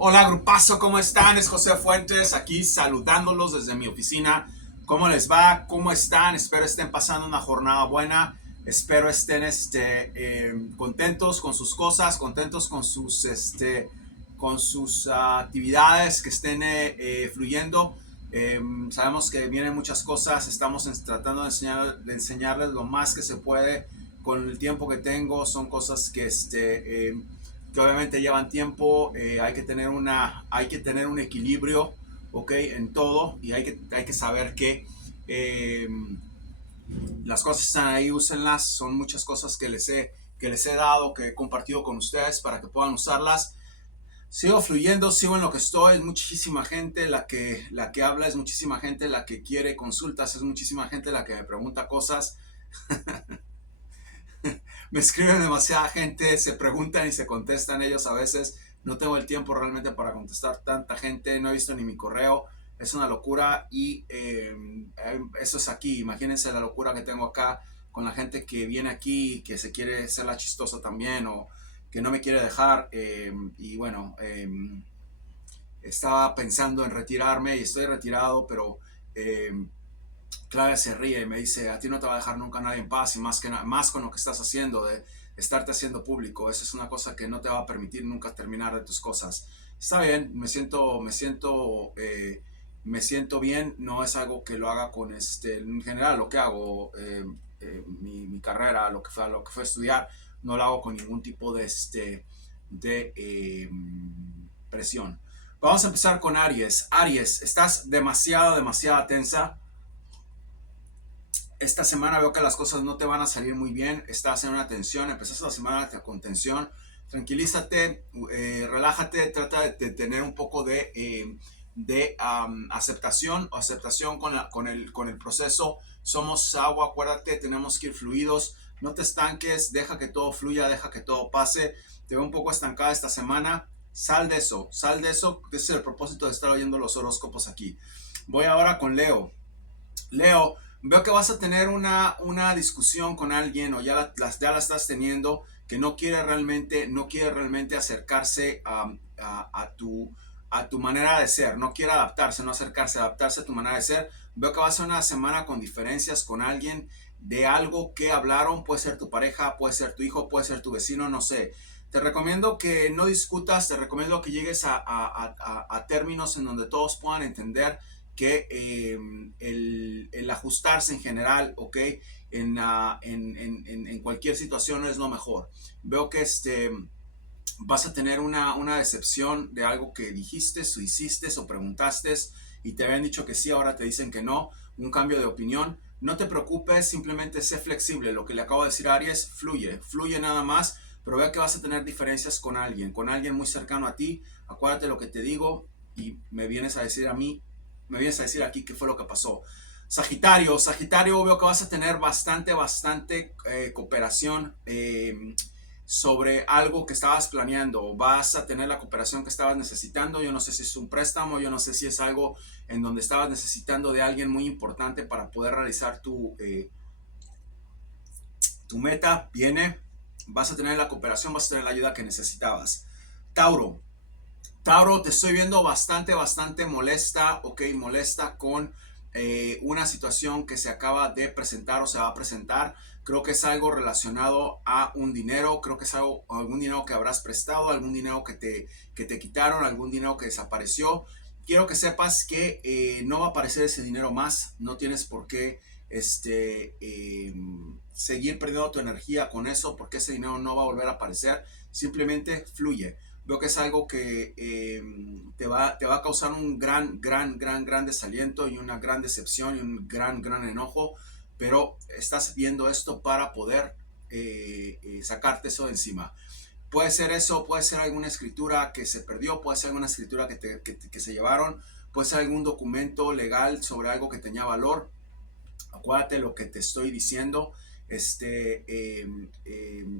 Hola grupazo, ¿cómo están? Es José Fuentes aquí saludándolos desde mi oficina. ¿Cómo les va? ¿Cómo están? Espero estén pasando una jornada buena. Espero estén contentos con sus cosas, contentos con sus actividades, que estén fluyendo. Sabemos que vienen muchas cosas. Estamos tratando de enseñarles lo más que se puede con el tiempo que tengo. Son cosas que obviamente llevan tiempo. Hay que tener un equilibrio, ¿ok? En todo, y hay que saber que eh, las cosas están ahí, úsenlas. Son muchas cosas que les he dado, que he compartido con ustedes para que puedan usarlas. Sigo fluyendo, sigo en lo que estoy. Es muchísima gente la que habla, es muchísima gente la que quiere consultas, es muchísima gente la que me pregunta cosas. Me escriben demasiada gente, se preguntan y se contestan ellos a veces. No tengo el tiempo realmente para contestar tanta gente, no he visto ni mi correo. Es una locura y eso es aquí. Imagínense la locura que tengo acá con la gente que viene aquí, que se quiere hacer la chistosa también o que no me quiere dejar. Y bueno, estaba pensando en retirarme y estoy retirado, pero eh, Claudia se ríe y me dice, a ti no te va a dejar nunca nadie en paz, y más con lo que estás haciendo, de estarte haciendo público. Esa es una cosa que no te va a permitir nunca terminar de tus cosas. Está bien, me siento bien. No es algo que lo haga con en general lo que hago, mi carrera, lo que fue estudiar, no lo hago con ningún tipo de presión. Vamos a empezar con Aries. Aries, estás demasiado tensa. Esta semana veo que las cosas no te van a salir muy bien. Estás en una tensión, empezaste la semana con tensión. Tranquilízate, relájate, trata de tener un poco aceptación con el proceso. Somos agua, acuérdate, tenemos que ir fluidos. No te estanques, deja que todo fluya, deja que todo pase. Te veo un poco estancada esta semana. Sal de eso, sal de eso. Ese es el propósito de estar oyendo los horóscopos aquí. Voy ahora con Leo. Leo, veo que vas a tener una discusión con alguien o ya la estás teniendo, que no quiere realmente acercarse a tu manera de ser, no quiere adaptarse, no acercarse, adaptarse a tu manera de ser. Veo que va a ser una semana con diferencias con alguien de algo que hablaron. Puede ser tu pareja, puede ser tu hijo, puede ser tu vecino, no sé. Te recomiendo que no discutas, te recomiendo que llegues a términos en donde todos puedan entender que el ajustarse en general, ¿ok? En cualquier situación es lo mejor. Veo que vas a tener una decepción de algo que dijiste o hiciste o preguntaste y te habían dicho que sí, ahora te dicen que no, un cambio de opinión. No te preocupes, simplemente sé flexible. Lo que le acabo de decir a Aries, fluye, fluye nada más, pero veo que vas a tener diferencias con alguien muy cercano a ti. Acuérdate lo que te digo y me vienes a decir aquí qué fue lo que pasó. Sagitario, veo que vas a tener bastante cooperación sobre algo que estabas planeando. Vas a tener la cooperación que estabas necesitando. Yo no sé si es un préstamo, yo no sé si es algo en donde estabas necesitando de alguien muy importante para poder realizar tu meta. Viene, vas a tener la cooperación, vas a tener la ayuda que necesitabas. Tauro, Tauro, te estoy viendo bastante molesta, ok, molesta con una situación que se acaba de presentar o se va a presentar. Creo que es algo relacionado a un dinero, creo que es algún dinero que habrás prestado, algún dinero que te quitaron, algún dinero que desapareció. Quiero que sepas que no va a aparecer ese dinero más, no tienes por qué seguir perdiendo tu energía con eso, porque ese dinero no va a volver a aparecer, simplemente fluye. Veo que es algo que te va a causar un gran desaliento y una gran decepción y un gran enojo, pero estás viendo esto para poder sacarte eso de encima. Puede ser eso, puede ser alguna escritura que se perdió, puede ser alguna escritura que se llevaron, puede ser algún documento legal sobre algo que tenía valor. Acuérdate lo que te estoy diciendo,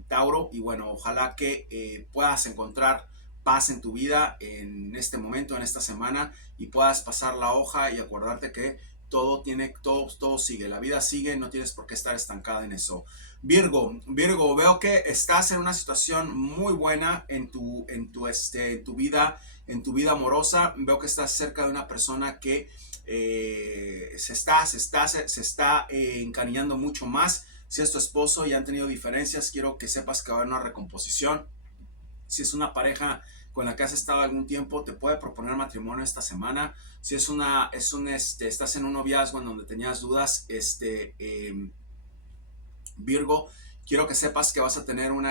Tauro, y bueno, ojalá que puedas encontrar paz en tu vida en este momento, en esta semana, y puedas pasar la hoja y acordarte que todo sigue, la vida sigue, no tienes por qué estar estancada en eso. Virgo, veo que estás en una situación muy buena en tu vida en tu vida amorosa. Veo que estás cerca de una persona que se está encariñando mucho más. Si es tu esposo y han tenido diferencias, quiero que sepas que va a haber una recomposición. Si es una pareja con la que has estado algún tiempo, te puede proponer matrimonio esta semana. Si estás en un noviazgo en donde tenías dudas, Virgo, quiero que sepas que vas a tener un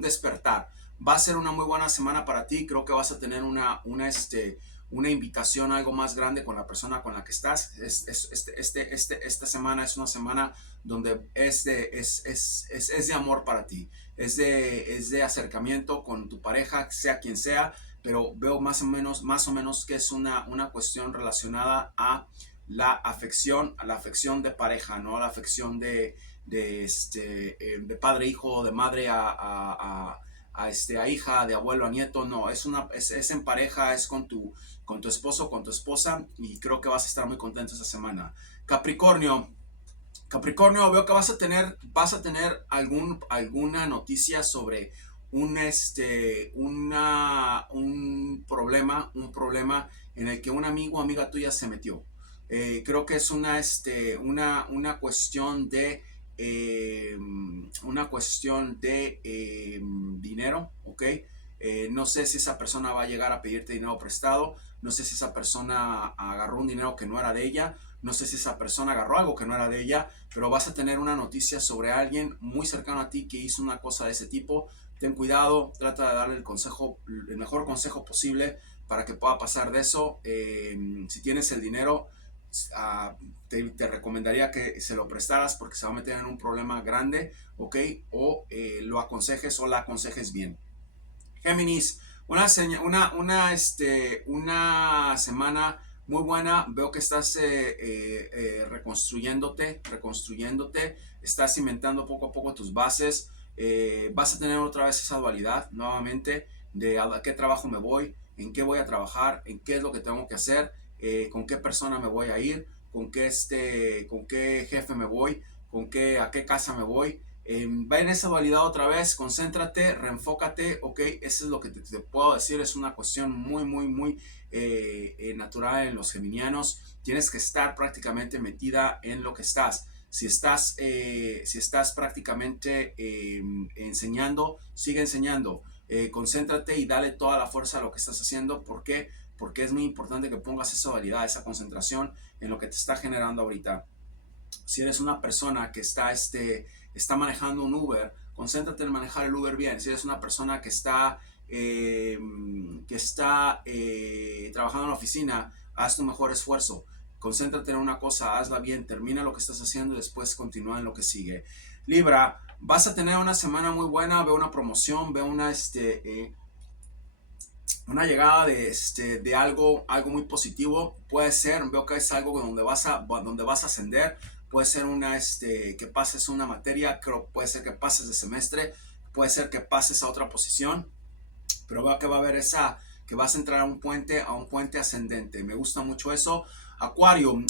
despertar. Va a ser una muy buena semana para ti. Creo que vas a tener una invitación a algo más grande con la persona con la que estás. Esta semana es una semana donde es de amor para ti. Es de acercamiento con tu pareja, sea quien sea, pero veo más o menos que es una cuestión relacionada a la afección de pareja, no la afección de padre hijo, de madre a hija, de abuelo a nieto. No, es en pareja, es con tu esposo, con tu esposa, y creo que vas a estar muy contento esta semana. Capricornio, veo que vas a tener alguna noticia sobre un problema en el que un amigo o amiga tuya se metió. Creo que es una cuestión de dinero, ¿ok? No sé si esa persona va a llegar a pedirte dinero prestado, no sé si esa persona agarró un dinero que no era de ella, no sé si esa persona agarró algo que no era de ella, pero vas a tener una noticia sobre alguien muy cercano a ti que hizo una cosa de ese tipo. Ten cuidado, trata de darle el mejor consejo posible para que pueda pasar de eso. Si tienes el dinero, te recomendaría que se lo prestaras porque se va a meter en un problema grande, ¿ok? O lo aconsejes o la aconsejes bien. Géminis, una semana muy buena. Veo que estás reconstruyéndote, estás cimentando poco a poco tus bases. Vas a tener otra vez esa dualidad nuevamente de a qué trabajo me voy, en qué voy a trabajar, en qué es lo que tengo que hacer, con qué persona me voy a ir, con qué jefe me voy, a qué casa me voy. Va en esa dualidad otra vez, concéntrate, reenfócate, ok, eso es lo que te puedo decir, es una cuestión muy natural en los geminianos. Tienes que estar prácticamente metida en lo que estás. Si estás prácticamente enseñando, sigue enseñando. Concéntrate y dale toda la fuerza a lo que estás haciendo. ¿Por qué? Porque es muy importante que pongas esa dualidad, esa concentración en lo que te está generando ahorita. Si eres una persona que está manejando un Uber, concéntrate en manejar el Uber bien. Si eres una persona que está trabajando en la oficina, haz tu mejor esfuerzo. Concéntrate en una cosa, hazla bien, termina lo que estás haciendo y después continúa en lo que sigue. Libra, vas a tener una semana muy buena, veo una promoción, veo una llegada de algo muy positivo. Puede ser, veo que es algo donde vas a ascender. Puede ser que pases una materia, puede ser que pases de semestre, puede ser que pases a otra posición, pero veo que va a haber que vas a entrar a un puente ascendente. Me gusta mucho eso. Acuario,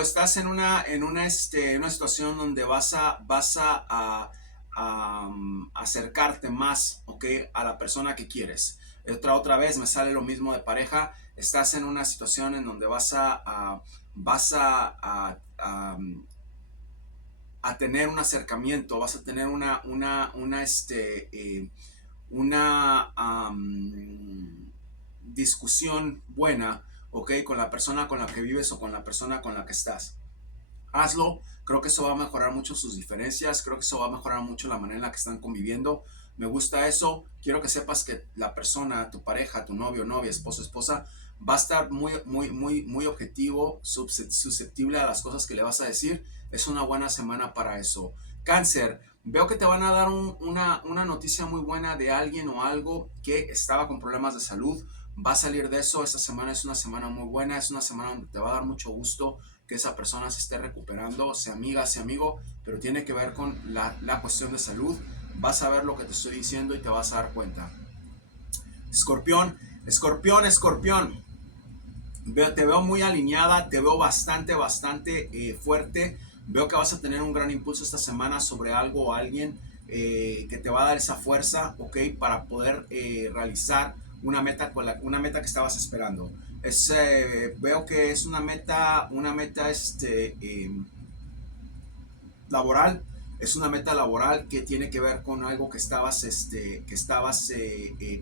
estás en una situación donde vas a acercarte más, ¿ok? A la persona que quieres. Otra vez me sale lo mismo de pareja. Estás en una situación en donde vas a tener un acercamiento, vas a tener una discusión buena, ¿ok? Con la persona con la que vives o con la persona con la que estás. Hazlo, creo que eso va a mejorar mucho sus diferencias, creo que eso va a mejorar mucho la manera en la que están conviviendo. Me gusta eso. Quiero que sepas que la persona, tu pareja, tu novio, novia, esposo, esposa, va a estar muy objetivo, susceptible a las cosas que le vas a decir. Es una buena semana para eso. Cáncer, veo que te van a dar una noticia muy buena de alguien o algo que estaba con problemas de salud. Va a salir de eso. Esta semana es una semana muy buena, es una semana donde te va a dar mucho gusto que esa persona se esté recuperando, sea amiga, sea amigo, pero tiene que ver con la cuestión de salud. Vas a ver lo que te estoy diciendo y te vas a dar cuenta. Escorpión, te veo muy alineada, te veo bastante fuerte. Veo que vas a tener un gran impulso esta semana sobre algo o alguien que te va a dar esa fuerza, ¿ok? Para poder realizar una meta que estabas esperando. Veo que es una meta laboral, es una meta laboral que tiene que ver con algo que estabas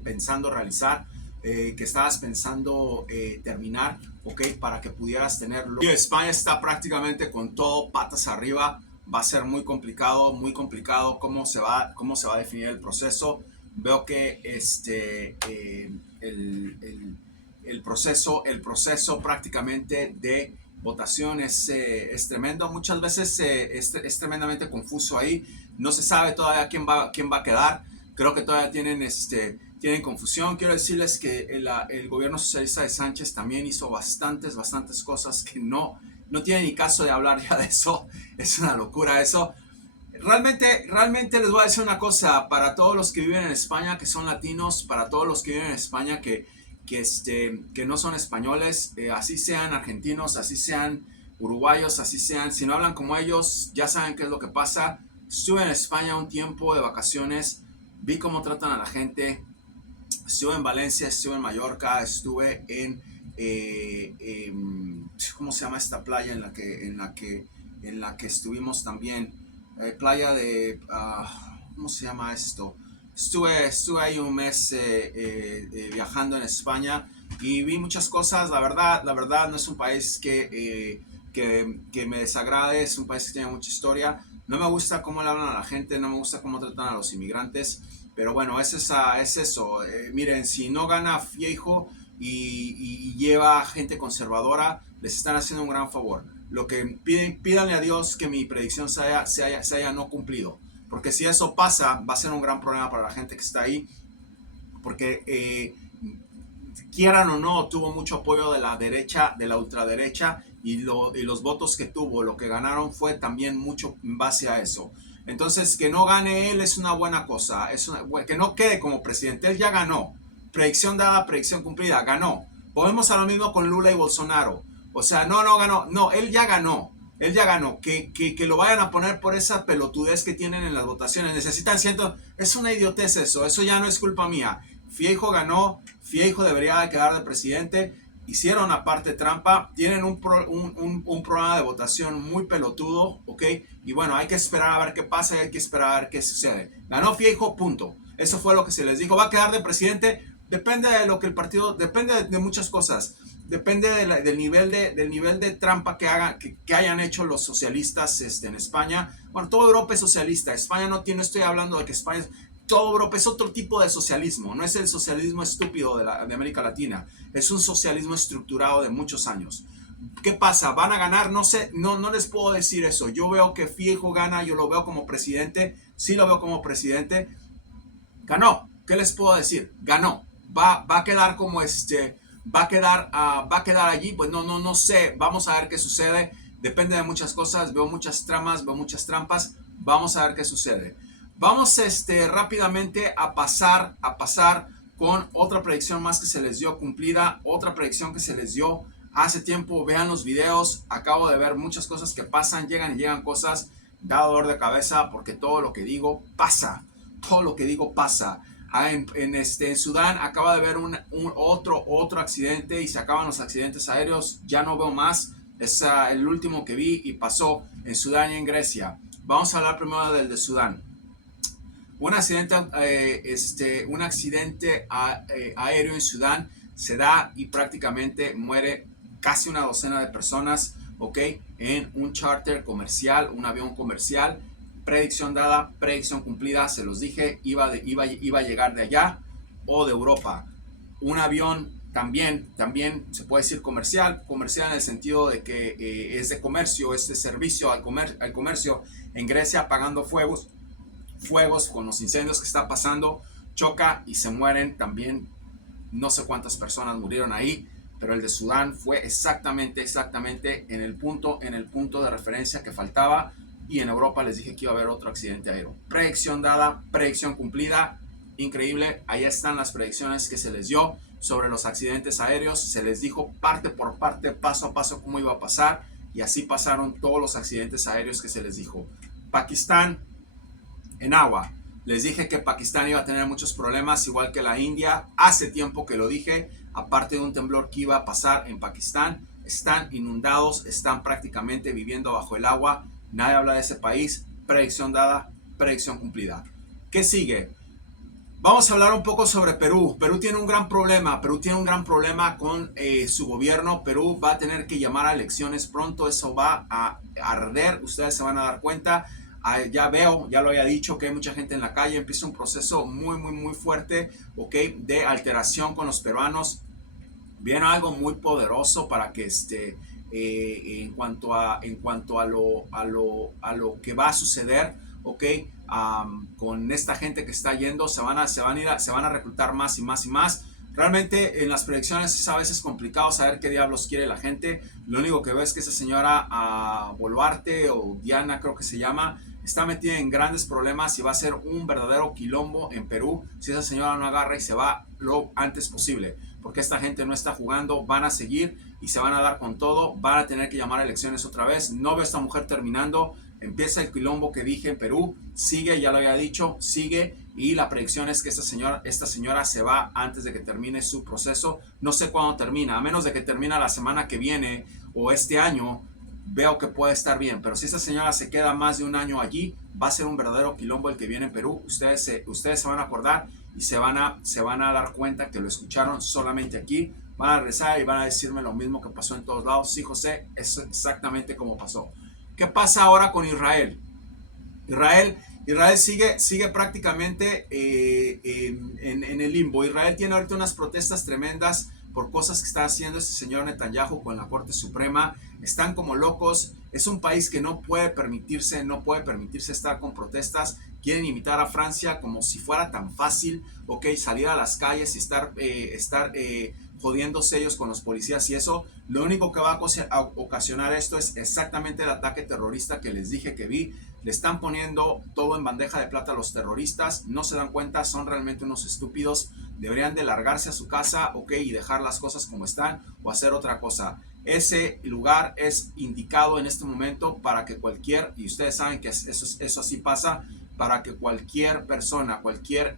pensando realizar, que estabas pensando terminar, ¿ok? Para que pudieras tenerlo. Y España está prácticamente con todo patas arriba. Va a ser muy complicado cómo se va a definir el proceso. Veo que el proceso prácticamente de votación es tremendo. Muchas veces es tremendamente confuso ahí. No se sabe todavía quién va a quedar. Creo que todavía tienen confusión. Quiero decirles que el gobierno socialista de Sánchez también hizo bastantes cosas que no tiene ni caso de hablar ya de eso. Es una locura eso. Realmente les voy a decir una cosa, para todos los que viven en España, que son latinos, para todos los que viven en España que no son españoles, así sean argentinos, así sean uruguayos, así sean, si no hablan como ellos, ya saben qué es lo que pasa. Estuve en España un tiempo de vacaciones, vi cómo tratan a la gente, estuve en Valencia, estuve en Mallorca, estuve ¿cómo se llama esta playa en la que estuvimos también? Playa de, ¿cómo se llama esto? Estuve ahí un mes viajando en España y vi muchas cosas. La verdad no es un país que me desagrade, es un país que tiene mucha historia. No me gusta cómo le hablan a la gente, no me gusta cómo tratan a los inmigrantes, pero bueno, es eso. Miren, si no gana Feijóo y lleva gente conservadora, les están haciendo un gran favor. Lo que pídanle a Dios que mi predicción se haya no cumplido. Porque si eso pasa, va a ser un gran problema para la gente que está ahí. Porque quieran o no, tuvo mucho apoyo de la derecha, de la ultraderecha, y los votos que tuvo, lo que ganaron fue también mucho en base a eso. Entonces, que no gane él es una buena cosa. Que no quede como presidente, él ya ganó. Predicción dada, predicción cumplida, ganó. Volvemos a lo mismo con Lula y Bolsonaro. O sea, no ganó. No, él ya ganó. Él ya ganó. Que lo vayan a poner por esa pelotudez que tienen en las votaciones. Necesitan cientos. Es una idiotez eso. Eso ya no es culpa mía. Feijóo ganó. Feijóo debería de quedar de presidente. Hicieron aparte trampa. Tienen un programa de votación muy pelotudo. ¿Ok? Y bueno, hay que esperar a ver qué pasa y hay que esperar a ver qué sucede. Ganó Feijóo, punto. Eso fue lo que se les dijo. ¿Va a quedar de presidente? Depende de lo que el partido. Depende de muchas cosas. Depende del nivel de trampa que hayan hecho los socialistas en España. Bueno, toda Europa es socialista. España no estoy hablando de que España es. Toda Europa es otro tipo de socialismo. No es el socialismo estúpido de América Latina. Es un socialismo estructurado de muchos años. ¿Qué pasa? ¿Van a ganar? No sé, no les puedo decir eso. Yo veo que Feijóo gana, yo lo veo como presidente. Sí lo veo como presidente. Ganó. ¿Qué les puedo decir? Ganó. Va a quedar como va a quedar allí, pues no sé, vamos a ver qué sucede, depende de muchas cosas, veo muchas tramas, veo muchas trampas, vamos a ver qué sucede. Vamos rápidamente a pasar con otra predicción más que se les dio cumplida, otra predicción que se les dio hace tiempo. Vean los videos, acabo de ver muchas cosas que pasan, llegan cosas, da dolor de cabeza porque todo lo que digo pasa, En Sudán acaba de haber otro accidente y se acaban los accidentes aéreos. Ya no veo más. Es el último que vi y pasó en Sudán y en Grecia. Vamos a hablar primero del de Sudán. Un accidente aéreo en Sudán se da y prácticamente muere casi una docena de personas, ¿ok? En un charter comercial, un avión comercial. Predicción dada, predicción cumplida, se los dije, iba a llegar de allá o de Europa. Un avión también se puede decir comercial en el sentido de que es de comercio, es de servicio al comercio. En Grecia apagando fuegos con los incendios que está pasando, choca y se mueren también. No sé cuántas personas murieron ahí, pero el de Sudán fue exactamente en el punto de referencia que faltaba. Y en Europa les dije que iba a haber otro accidente aéreo. Predicción dada, predicción cumplida. Increíble. Ahí están las predicciones que se les dio sobre los accidentes aéreos. Se les dijo parte por parte, paso a paso, cómo iba a pasar. Y así pasaron todos los accidentes aéreos que se les dijo. Pakistán en agua. Les dije que Pakistán iba a tener muchos problemas, igual que la India. Hace tiempo que lo dije, aparte de un temblor que iba a pasar en Pakistán. Están inundados, están prácticamente viviendo bajo el agua. Nadie habla de ese país. Predicción dada, predicción cumplida. ¿Qué sigue? Vamos a hablar un poco sobre Perú. Perú tiene un gran problema. Perú tiene un gran problema con su gobierno. Perú va a tener que llamar a elecciones pronto. Eso va a arder. Ustedes se van a dar cuenta. Ya veo, ya lo había dicho, que hay mucha gente en la calle. Empieza un proceso muy fuerte, ¿ok? De alteración con los peruanos. Viene algo muy poderoso para que en cuanto a lo que va a suceder, ¿ok? Con esta gente que está yendo, se van a reclutar más y más y más. Realmente en las predicciones es a veces complicado saber qué diablos quiere la gente. Lo único que veo es que esa señora Boluarte, o Diana creo que se llama, está metida en grandes problemas y va a ser un verdadero quilombo en Perú si esa señora no agarra y se va lo antes posible, porque esta gente no está jugando, van a seguir y se van a dar con todo, van a tener que llamar a elecciones otra vez. No veo a esta mujer terminando. Empieza el quilombo que dije en Perú, sigue, ya lo había dicho, sigue, y la predicción es que esta señora se va antes de que termine su proceso. No sé cuándo termina, a menos de que termine la semana que viene o este año. Veo que puede estar bien, pero si esa señora se queda más de un año allí, va a ser un verdadero quilombo el que viene en Perú. Ustedes se van a acordar y se van a dar cuenta que lo escucharon solamente aquí. Van a regresar y van a decirme lo mismo que pasó en todos lados. Sí, José, es exactamente como pasó. ¿Qué pasa ahora con Israel? Israel sigue prácticamente en el limbo. Israel tiene ahorita unas protestas tremendas por cosas que está haciendo este señor Netanyahu con la Corte Suprema. Están como locos. Es un país que no puede permitirse estar con protestas. Quieren imitar a Francia como si fuera tan fácil, ok, salir a las calles y estar jodiéndose ellos con los policías y eso. Lo único que va a ocasionar esto es exactamente el ataque terrorista que les dije que vi. Le están poniendo todo en bandeja de plata a los terroristas. No se dan cuenta, son realmente unos estúpidos. Deberían de largarse a su casa, ok, y dejar las cosas como están o hacer otra cosa. Ese lugar es indicado en este momento para que y ustedes saben que eso así pasa, para que cualquier persona, cualquier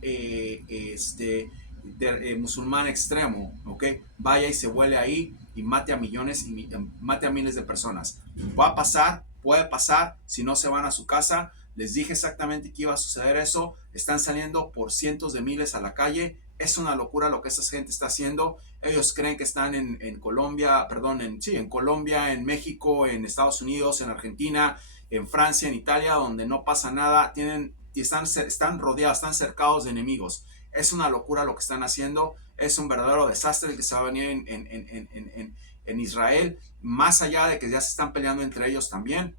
musulmán extremo, ¿ok? Vaya y se vuele ahí y mate a millones y mate a miles de personas. Va a pasar, puede pasar, si no se van a su casa. Les dije exactamente que iba a suceder eso. Están saliendo por cientos de miles a la calle. Es una locura lo que esa gente está haciendo. Ellos creen que están en Colombia, perdón, en Colombia, en México, en Estados Unidos, en Argentina, en Francia, en Italia, donde no pasa nada. Están rodeados, están cercados de enemigos. Es una locura lo que están haciendo. Es un verdadero desastre el que se va a venir en Israel. Más allá de que ya se están peleando entre ellos también.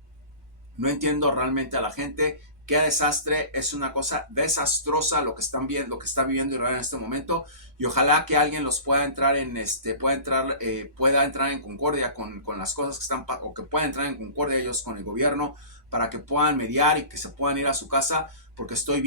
No entiendo realmente a la gente. Qué desastre, es una cosa desastrosa lo que está viviendo Israel en este momento, y ojalá que alguien los pueda entrar pueda entrar en concordia con las cosas que están, o que puedan entrar en concordia ellos con el gobierno, para que puedan mediar y que se puedan ir a su casa, porque estoy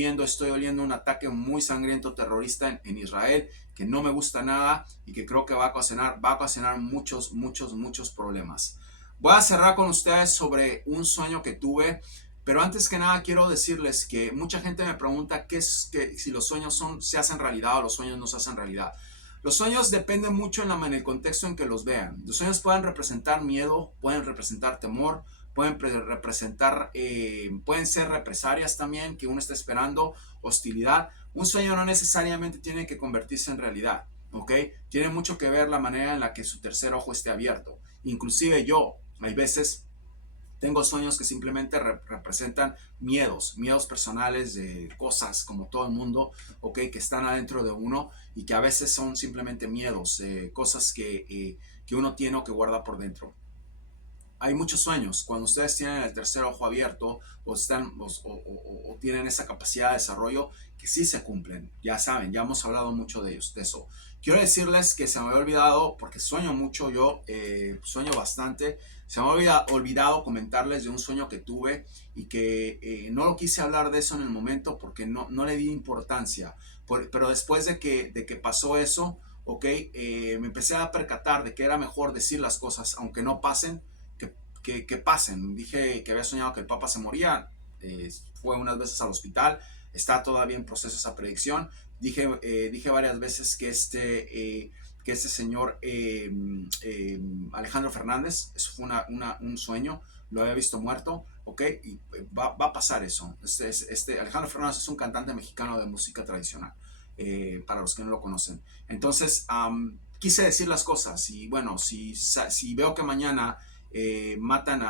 oliendo un ataque muy sangriento terrorista en Israel, que no me gusta nada y que creo que va a ocasionar muchos problemas. Voy a cerrar con ustedes sobre un sueño que tuve, pero antes que nada quiero decirles que mucha gente me pregunta si los sueños se hacen realidad o los sueños no se hacen realidad. Los sueños dependen mucho en el contexto en que los vean. Los sueños pueden representar miedo, pueden representar temor, pueden ser represalias también que uno está esperando, hostilidad. Un sueño no necesariamente tiene que convertirse en realidad, ¿ok? Tiene mucho que ver la manera en la que su tercer ojo esté abierto. Inclusive yo, hay veces tengo sueños que simplemente representan miedos personales de cosas como todo el mundo, ¿ok? Que están adentro de uno y que a veces son simplemente miedos, cosas que uno tiene o que guarda por dentro. Hay muchos sueños. Cuando ustedes tienen el tercer ojo abierto o tienen esa capacidad de desarrollo, que sí se cumplen. Ya saben, ya hemos hablado mucho de eso. Quiero decirles que se me había olvidado, porque sueño mucho, yo sueño bastante. Se me había olvidado comentarles de un sueño que tuve y que no lo quise hablar de eso en el momento porque no le di importancia. Pero después de que pasó eso, ok, me empecé a percatar de que era mejor decir las cosas, aunque no pasen, que pasen. Dije que había soñado que el Papa se moría. fue unas veces al hospital, está todavía en proceso esa predicción. Dije varias veces que este señor Alejandro Fernández, eso fue un sueño, lo había visto muerto, ¿ok? Y va a pasar eso. Alejandro Fernández es un cantante mexicano de música tradicional, para los que no lo conocen. Entonces, quise decir las cosas y bueno, si veo que mañana matan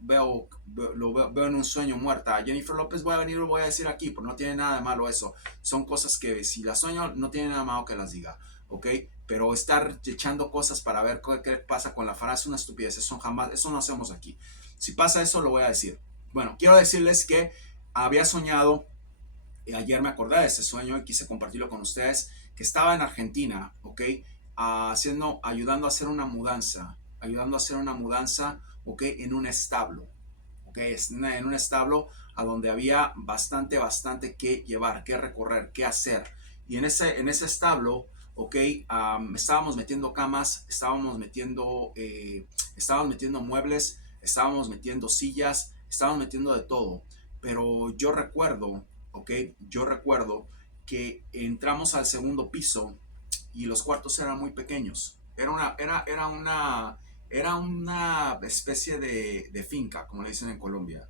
veo en un sueño muerta a Jennifer López, voy a venir y lo voy a decir aquí, porque no tiene nada de malo eso. Son cosas que si las sueño, no tiene nada malo que las diga, ¿ok? Pero estar echando cosas para ver qué pasa con la frase es una estupidez, eso no hacemos aquí. Si pasa eso, lo voy a decir. Bueno, quiero decirles que había soñado, ayer me acordé de ese sueño y quise compartirlo con ustedes, que estaba en Argentina, ¿ok? Ayudando a hacer una mudanza, ¿ok? En un establo, ¿ok? En un establo a donde había bastante que llevar, que recorrer, que hacer. Y en ese establo, ¿ok? Estábamos metiendo camas, estábamos metiendo muebles, estábamos metiendo sillas, estábamos metiendo de todo. Pero yo recuerdo, ¿ok? Yo recuerdo que entramos al segundo piso y los cuartos eran muy pequeños. Era una especie de finca, como le dicen en Colombia.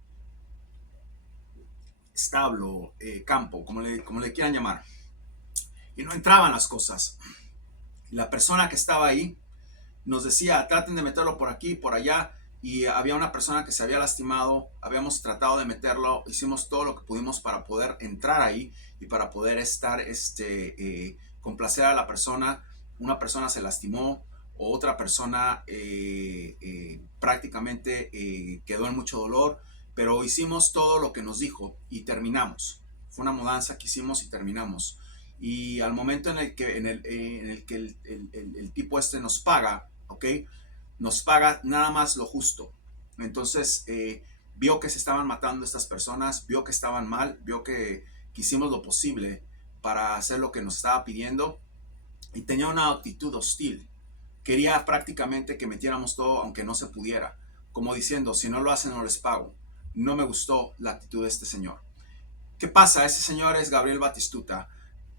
Establo, campo, como le quieran llamar. Y no entraban las cosas. La persona que estaba ahí nos decía, traten de meterlo por aquí, por allá. Y había una persona que se había lastimado, habíamos tratado de meterlo, hicimos todo lo que pudimos para poder entrar ahí y para poder complacer a la persona. Una persona se lastimó, otra persona prácticamente quedó en mucho dolor, pero hicimos todo lo que nos dijo y terminamos. Fue una mudanza que hicimos y terminamos. Y al momento en el que el tipo nos paga, ¿ok? Nos paga nada más lo justo. Entonces vio que se estaban matando estas personas, vio que estaban mal, vio que hicimos lo posible para hacer lo que nos estaba pidiendo y tenía una actitud hostil. Quería prácticamente que metiéramos todo aunque no se pudiera, como diciendo, si no lo hacen no les pago. No me gustó la actitud de este señor. ¿Qué pasa? Ese señor es Gabriel Batistuta.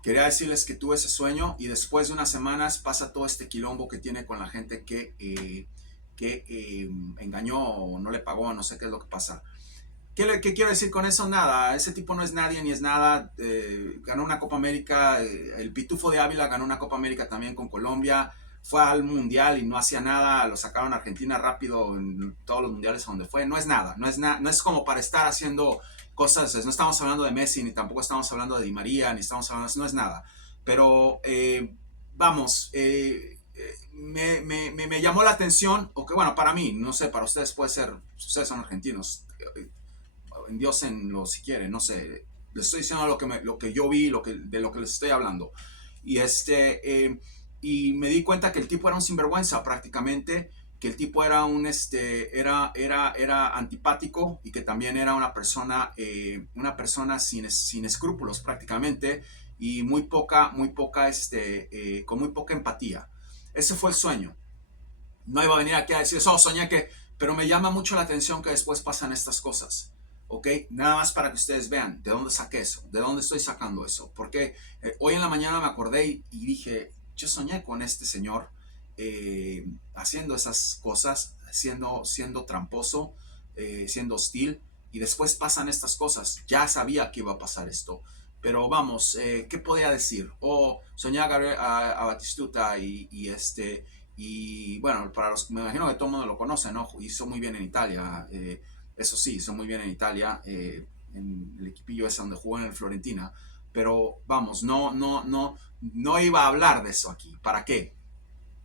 Quería decirles que tuve ese sueño y después de unas semanas pasa todo este quilombo que tiene con la gente que engañó o no le pagó, no sé qué es lo que pasa. ¿Qué quiero decir con eso? Nada, ese tipo no es nadie ni es nada. Ganó una Copa América, el Pitufo de Ávila ganó una Copa América también con Colombia, fue al Mundial y no hacía nada, lo sacaron a Argentina rápido en todos los mundiales a donde fue. No es nada, no es como para estar haciendo cosas, no estamos hablando de Messi, ni tampoco estamos hablando de Di María, ni estamos hablando, no es nada. Pero vamos, me llamó la atención, o que bueno, para mí, no sé, para ustedes puede ser, ustedes son argentinos, endiosenlo si quieren, no sé, les estoy diciendo lo que yo vi, de lo que les estoy hablando. Y y me di cuenta que el tipo era un sinvergüenza prácticamente, que el tipo era era antipático y que también era una persona sin escrúpulos prácticamente y con muy poca empatía. Ese fue el sueño. No iba a venir aquí a decir, soñé que, pero me llama mucho la atención que después pasan estas cosas. ¿Ok? Nada más para que ustedes vean de dónde saqué eso, de dónde estoy sacando eso. Porque hoy en la mañana me acordé y dije, yo soñé con este señor haciendo esas cosas, siendo tramposo, siendo hostil, y después pasan estas cosas. Ya sabía que iba a pasar esto. Pero vamos, ¿qué podía decir? Soñé a Batistuta y bueno, me imagino que todo el mundo lo conoce, ¿no? Hizo muy bien en Italia. Eso sí, hizo muy bien en Italia, en el equipillo ese donde jugó en el Florentina. Pero vamos, no iba a hablar de eso aquí. ¿Para qué?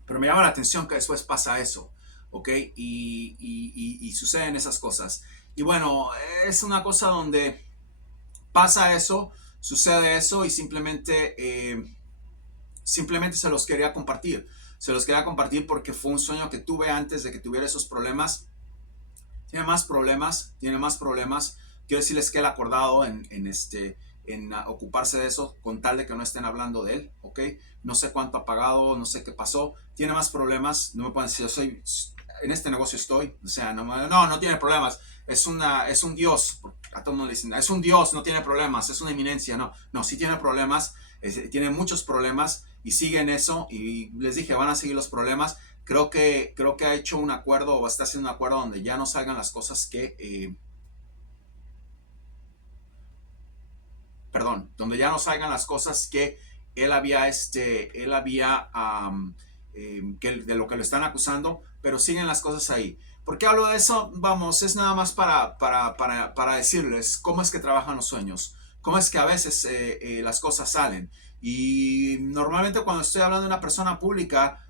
Pero me llama la atención que después pasa eso, ¿ok? Y suceden esas cosas. Y bueno, es una cosa donde pasa eso, sucede eso y simplemente se los quería compartir. Se los quería compartir porque fue un sueño que tuve antes de que tuviera esos problemas. Tiene más problemas. Quiero decirles que él ha acordado en ocuparse de eso con tal de que no estén hablando de él, ¿ok? No sé cuánto ha pagado, no sé qué pasó. Tiene más problemas. No me pueden decir, en este negocio estoy, o sea, no tiene problemas, es un Dios, a todo el mundo le dicen, es un Dios, no tiene problemas, es una eminencia, no, sí tiene problemas, tiene muchos problemas y sigue en eso y les dije, van a seguir los problemas. Creo que ha hecho un acuerdo o está haciendo un acuerdo donde ya no salgan las cosas donde ya no salgan las cosas que de lo que le están acusando, pero siguen las cosas ahí. ¿Por qué hablo de eso? Vamos, es nada más para decirles cómo es que trabajan los sueños, cómo es que a veces las cosas salen. Y normalmente cuando estoy hablando de una persona pública,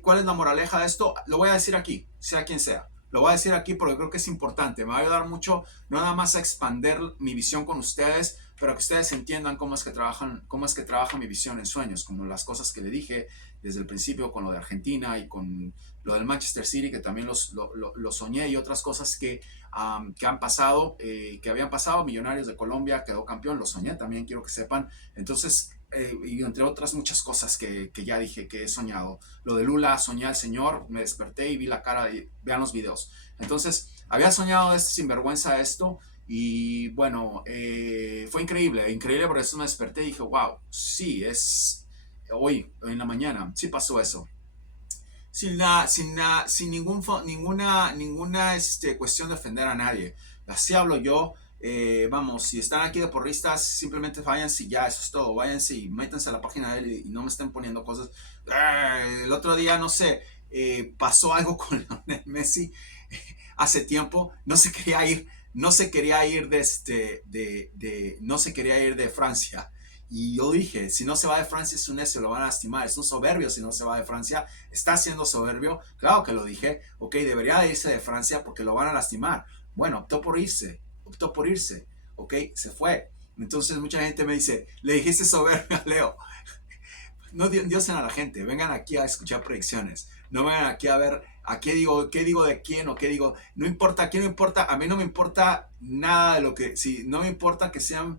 ¿cuál es la moraleja de esto? Lo voy a decir aquí, sea quien sea. Lo voy a decir aquí porque creo que es importante. Me va a ayudar mucho, no nada más a expandir mi visión con ustedes, pero que ustedes entiendan cómo es que trabaja mi visión en sueños, como las cosas que le dije desde el principio con lo de Argentina y con lo del Manchester City, que también lo soñé, y otras cosas que han pasado, que habían pasado. Millonarios de Colombia quedó campeón, lo soñé también, quiero que sepan. Entonces, y entre otras muchas cosas que ya dije que he soñado. Lo de Lula, soñé al Señor, me desperté y vi la cara, vean los videos. Entonces, había soñado sinvergüenza esto y bueno, fue increíble porque eso me desperté y dije, wow, sí, es hoy, en la mañana, sí pasó eso. Sin ninguna cuestión de ofender a nadie. Así hablo yo. Vamos, si están aquí de porristas, simplemente váyanse y ya, eso es todo. Váyanse y métanse a la página de él y no me estén poniendo cosas. El otro día, no sé, pasó algo con Lionel Messi hace tiempo. No se quería ir de Francia. Y yo dije, si no se va de Francia es un necio, lo van a lastimar, es un soberbio si no se va de Francia, está siendo soberbio, claro que lo dije, ok, debería de irse de Francia porque lo van a lastimar. Bueno, optó por irse, ok, se fue. Entonces mucha gente me dice, le dijiste soberbio a Leo. No diosen a la gente, vengan aquí a escuchar predicciones, no vengan aquí a ver a qué digo de quién o qué digo, no importa, ¿quién no importa? A mí no me importa nada de lo que, si no me importa que sean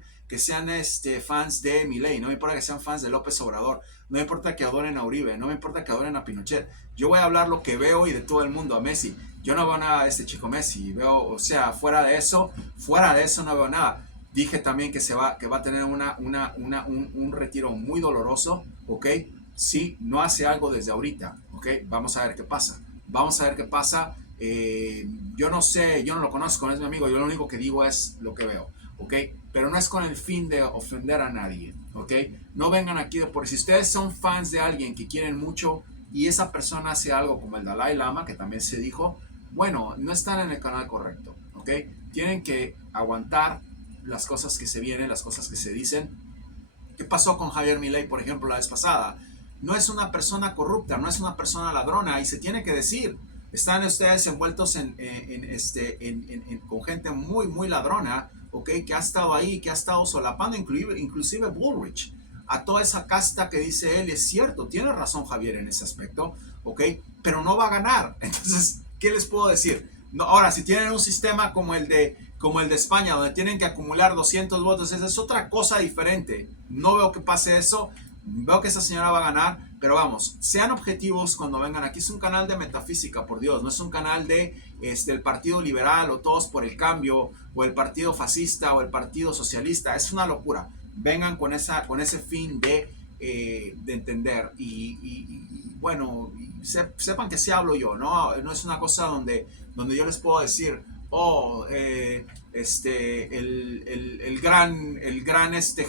fans de Milei, no me importa que sean fans de López Obrador, no me importa que adoren a Uribe, no me importa que adoren a Pinochet, yo voy a hablar lo que veo y de todo el mundo, a Messi, yo no veo nada de este chico Messi, veo, o sea, fuera de eso no veo nada. Dije también que va a tener un retiro muy doloroso, ¿ok? Si no hace algo desde ahorita, ¿ok? Vamos a ver qué pasa. Yo no sé, yo no lo conozco, no es mi amigo, yo lo único que digo es lo que veo, ¿ok? Pero no es con el fin de ofender a nadie, ¿ok? No vengan aquí por si ustedes son fans de alguien que quieren mucho y esa persona hace algo como el Dalai Lama, que también se dijo, bueno, no están en el canal correcto, ¿ok? Tienen que aguantar las cosas que se vienen, las cosas que se dicen. ¿Qué pasó con Javier Milei, por ejemplo, la vez pasada? No es una persona corrupta, no es una persona ladrona y se tiene que decir. Están ustedes envueltos con gente muy, muy ladrona, ¿ok? Que ha estado ahí, que ha estado solapando, inclusive Bullrich. A toda esa casta que dice él, es cierto, tiene razón Javier en ese aspecto, ¿ok? Pero no va a ganar. Entonces, ¿qué les puedo decir? No, ahora, si tienen un sistema como el de España, donde tienen que acumular 200 votos, esa es otra cosa diferente. No veo que pase eso. Veo que esa señora va a ganar, pero vamos, sean objetivos cuando vengan. Aquí es un canal de metafísica, por Dios, no es un canal de el Partido Liberal o Todos por el Cambio o el Partido Fascista o el Partido Socialista. Es una locura. Vengan con ese fin de entender y bueno, sepan que sí hablo yo, no es una cosa donde yo les puedo decir, oh, el gran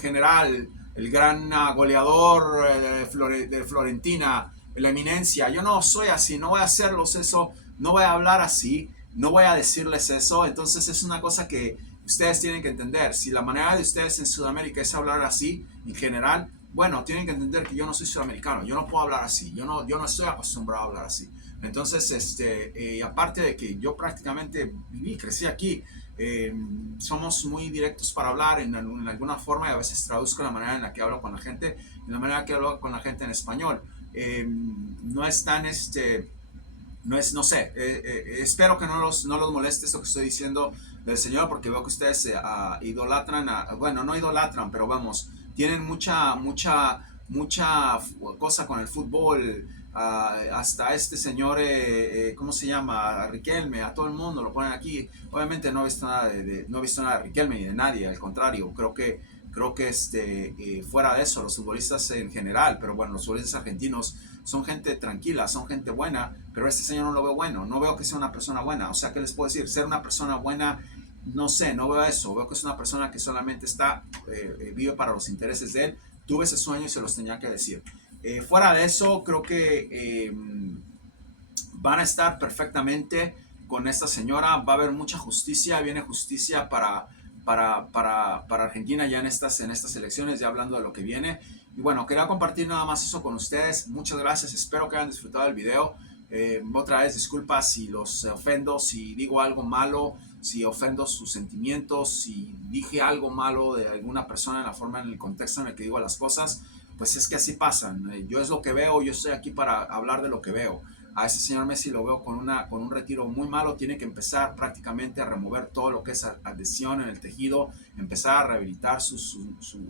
general, el gran goleador de Florentina, la eminencia. Yo no soy así, no voy a hacerlos eso, no voy a hablar así, no voy a decirles eso. Entonces es una cosa que ustedes tienen que entender. Si la manera de ustedes en Sudamérica es hablar así, en general, bueno, tienen que entender que yo no soy sudamericano, yo no puedo hablar así, yo no estoy acostumbrado a hablar así. Entonces, aparte de que yo prácticamente viví, crecí aquí, somos muy directos para hablar en alguna forma y a veces traduzco la manera en la que hablo con la gente, en la manera que hablo con la gente en español. No es tan, no sé, espero que no los moleste esto que estoy diciendo del Señor porque veo que ustedes idolatran, bueno, no idolatran, pero vamos, tienen cosa con el fútbol. Hasta este señor, ¿cómo se llama? A Riquelme, a todo el mundo lo ponen aquí. Obviamente no he visto nada no he visto nada de Riquelme ni de nadie, al contrario, creo que fuera de eso, los futbolistas en general, pero bueno, los futbolistas argentinos son gente tranquila, son gente buena, pero este señor no lo veo bueno, no veo que sea una persona buena. O sea, ¿qué les puedo decir? Ser una persona buena, no sé, no veo eso. Veo que es una persona que solamente vive para los intereses de él. Tuve ese sueño y se los tenía que decir. Fuera de eso, creo que van a estar perfectamente con esta señora. Va a haber mucha justicia. Viene justicia para Argentina ya en estas elecciones, ya hablando de lo que viene. Y bueno, quería compartir nada más eso con ustedes. Muchas gracias. Espero que hayan disfrutado del video. Otra vez, disculpas si los ofendo, si digo algo malo, si ofendo sus sentimientos, si dije algo malo de alguna persona en la forma, en el contexto en el que digo las cosas. Pues es que así pasan. Yo es lo que veo, yo estoy aquí para hablar de lo que veo. A ese señor Messi lo veo con un retiro muy malo. Tiene que empezar prácticamente a remover todo lo que es adhesión en el tejido, empezar a rehabilitar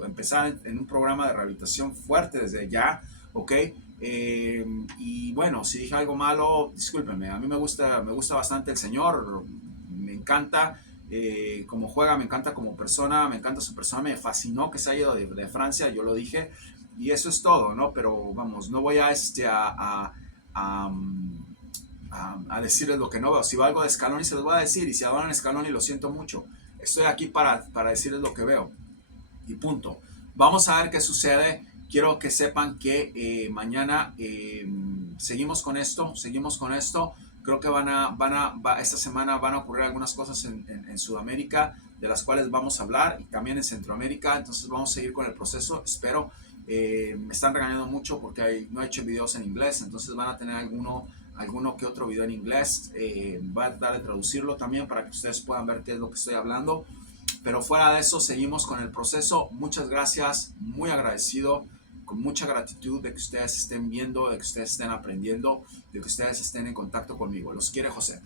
empezar en un programa de rehabilitación fuerte desde ya, ¿ok? Y bueno, si dije algo malo, discúlpenme. A mí me gusta bastante el señor, me encanta cómo juega, me encanta como persona, me encanta su persona, me fascinó que se haya ido de Francia, yo lo dije, y eso es todo, ¿no? Pero vamos, no voy a, a decirles lo que no veo. Si va algo de Scaloni se los voy a decir, y si adoran Scaloni lo siento mucho. Estoy aquí para decirles lo que veo y punto. Vamos a ver qué sucede. Quiero que sepan que mañana seguimos con esto. Creo que esta semana van a ocurrir algunas cosas en Sudamérica de las cuales vamos a hablar, y también en Centroamérica. Entonces vamos a seguir con el proceso, espero. Me están regañando mucho porque no he hecho videos en inglés, entonces van a tener alguno que otro video en inglés. Voy a tratar de traducirlo también para que ustedes puedan ver qué es lo que estoy hablando. Pero fuera de eso, seguimos con el proceso. Muchas gracias, muy agradecido, con mucha gratitud de que ustedes estén viendo, de que ustedes estén aprendiendo, de que ustedes estén en contacto conmigo. Los quiere José.